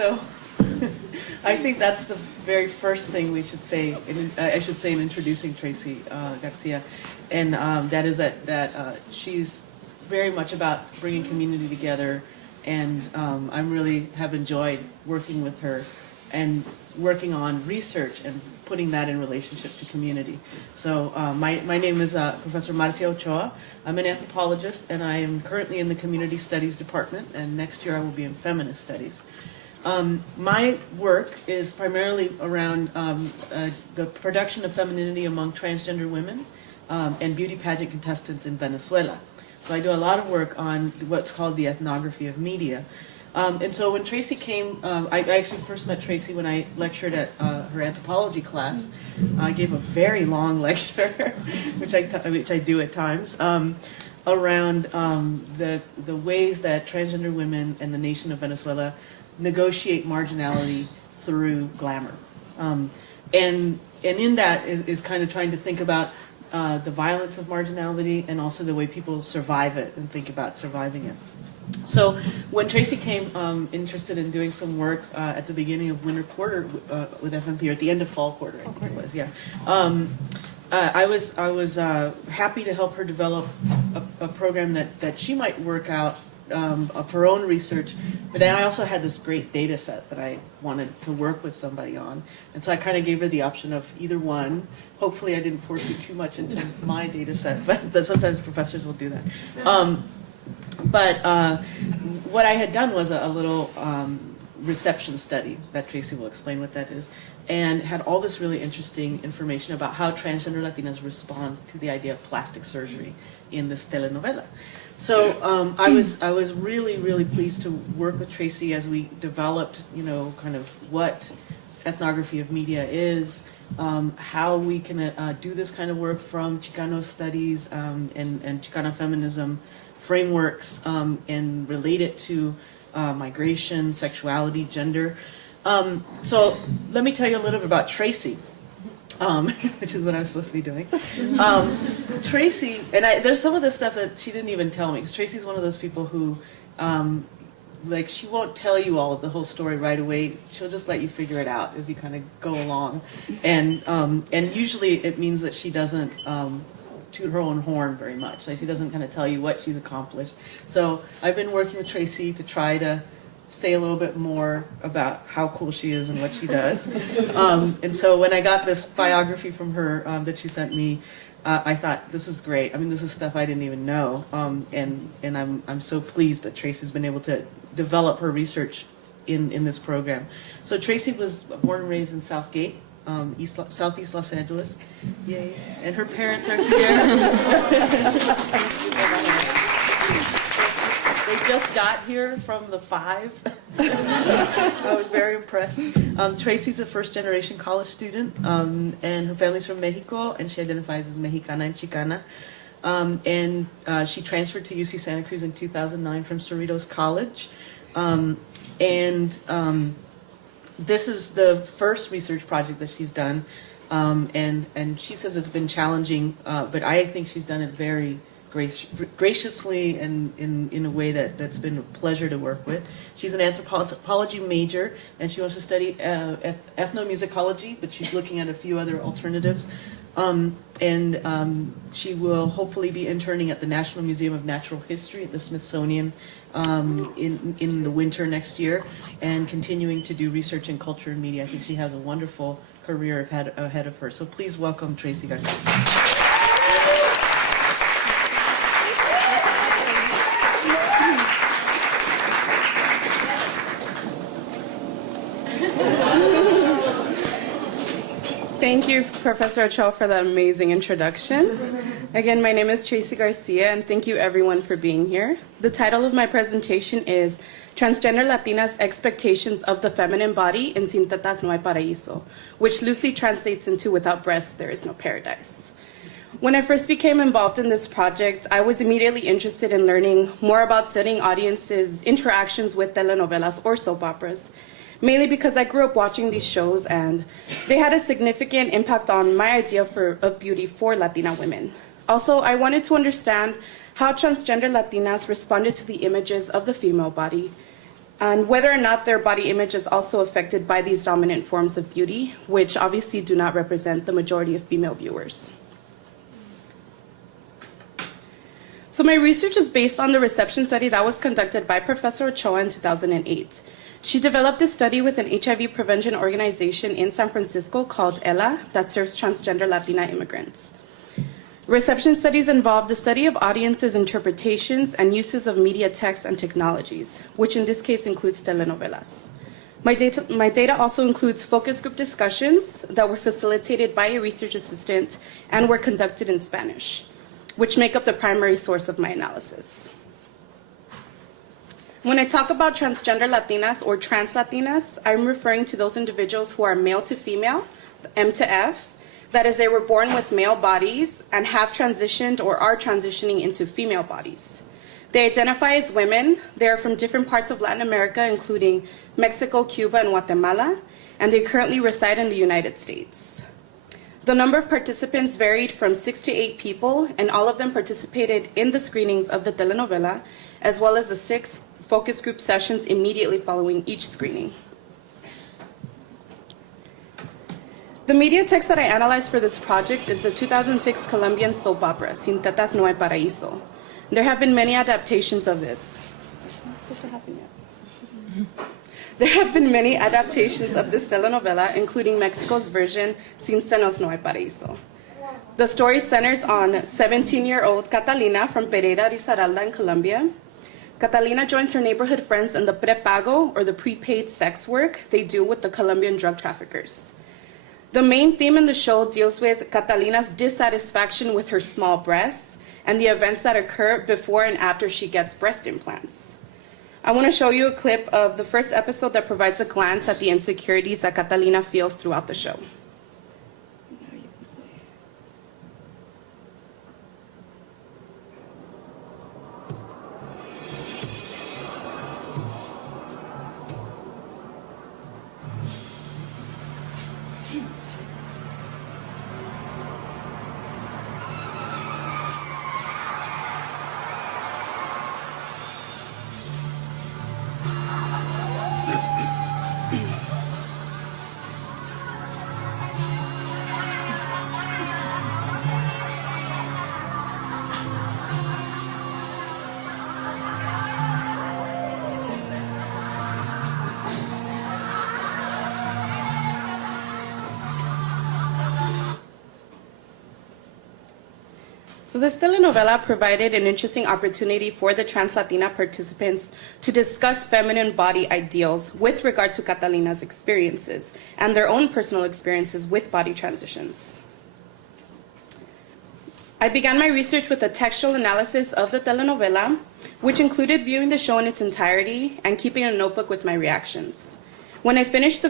So I think that's the very first thing we should say. I should say in introducing Tracy Garcia, and that is that she's very much about bringing community together, and I really have enjoyed working with her and working on research and putting that in relationship to community. So my name is Professor Marcia Ochoa. I'm an anthropologist, and I am currently in the Community Studies Department, and next year I will be in Feminist Studies. My work is primarily around the production of femininity among transgender women and beauty pageant contestants in Venezuela. So I do a lot of work on what's called the ethnography of media. And so when Tracy came, I actually first met Tracy when I lectured at her anthropology class. I gave a very long lecture, which I do at times, around the ways that transgender women and the nation of Venezuela negotiate marginality through glamour. And in that is kind of trying to think about the violence of marginality and also the way people survive it and think about surviving it. So when Tracy came interested in doing some work at the beginning of winter quarter with FMP, or at the end of fall quarter, I think it was, yeah. I was happy to help her develop a program that she might work out of her own research, but then I also had this great data set that I wanted to work with somebody on, and so I kind of gave her the option of either one. Hopefully I didn't force you too much into my data set, but sometimes professors will do that. But what I had done was a little reception study that Tracy will explain what that is, and had all this really interesting information about how transgender Latinas respond to the idea of plastic surgery in this telenovela. So I was really pleased to work with Tracy as we developed, kind of what ethnography of media is, how we can do this kind of work from Chicano studies and Chicano feminism frameworks, and relate it to migration, sexuality, gender. So let me tell you a little bit about Tracy, which is what I'm supposed to be doing. Tracy, and there's some of the stuff that she didn't even tell me, because Tracy's one of those people who, she won't tell you all of the whole story right away. She'll just let you figure it out as you kind of go along. And usually it means that she doesn't toot her own horn very much. Like, she doesn't kind of tell you what she's accomplished. So I've been working with Tracy to try to say a little bit more about how cool she is and what she does. And so when I got this biography from her that she sent me, I thought, this is great. I mean, this is stuff I didn't even know. And I'm so pleased that Tracy's been able to develop her research in this program. So Tracy was born and raised in Southgate, Southeast Los Angeles. Yay. And her parents are here. They just got here from the 5. I was very impressed. Tracy's a first-generation college student, and her family's from Mexico, and she identifies as Mexicana and Chicana. And she transferred to UC Santa Cruz in 2009 from Cerritos College. This is the first research project that she's done, and she says it's been challenging, but I think she's done it very graciously and in a way that's been a pleasure to work with. She's an anthropology major, and she wants to study ethnomusicology, but she's looking at a few other alternatives. She will hopefully be interning at the National Museum of Natural History at the Smithsonian in the winter next year, and continuing to do research in culture and media. I think she has a wonderful career ahead of her. So please welcome Tracy Garcia. Thank you, Professor Ochoa, for that amazing introduction. Again, my name is Tracy Garcia, and thank you everyone for being here. The title of my presentation is Transgender Latinas' Expectations of the Feminine Body in Sin Tetas No Hay Paraíso, which loosely translates into Without Breasts, There Is No Paradise. When I first became involved in this project, I was immediately interested in learning more about studying audiences' interactions with telenovelas or soap operas, mainly because I grew up watching these shows and they had a significant impact on my idea of beauty for Latina women. Also, I wanted to understand how transgender Latinas responded to the images of the female body, and whether or not their body image is also affected by these dominant forms of beauty, which obviously do not represent the majority of female viewers. So my research is based on the reception study that was conducted by Professor Ochoa in 2008. She developed this study with an HIV prevention organization in San Francisco called ELA that serves transgender Latina immigrants. Reception studies involve the study of audiences' interpretations and uses of media text and technologies, which in this case includes telenovelas. My data also includes focus group discussions that were facilitated by a research assistant and were conducted in Spanish, which make up the primary source of my analysis. When I talk about transgender Latinas or trans Latinas, I'm referring to those individuals who are male to female, M to F, that is, they were born with male bodies and have transitioned or are transitioning into female bodies. They identify as women. They are from different parts of Latin America, including Mexico, Cuba, and Guatemala, and they currently reside in the United States. The number of participants varied from 6 to 8 people, and all of them participated in the screenings of the telenovela, as well as the 6 focus group sessions immediately following each screening. The media text that I analyzed for this project is the 2006 Colombian soap opera, Sin Tetas No Hay Paraíso. There have been many adaptations of this. It's not supposed to happen yet. There have been many adaptations of this telenovela, including Mexico's version, Sin Senos No Hay Paraíso. The story centers on 17-year-old Catalina from Pereira, Risaralda in Colombia. Catalina joins her neighborhood friends in the prepago, or the prepaid sex work they do with the Colombian drug traffickers. The main theme in the show deals with Catalina's dissatisfaction with her small breasts and the events that occur before and after she gets breast implants. I want to show you a clip of the first episode that provides a glance at the insecurities that Catalina feels throughout the show. So this telenovela provided an interesting opportunity for the trans Latina participants to discuss feminine body ideals with regard to Catalina's experiences and their own personal experiences with body transitions. I began my research with a textual analysis of the telenovela, which included viewing the show in its entirety and keeping a notebook with my reactions. When I finished the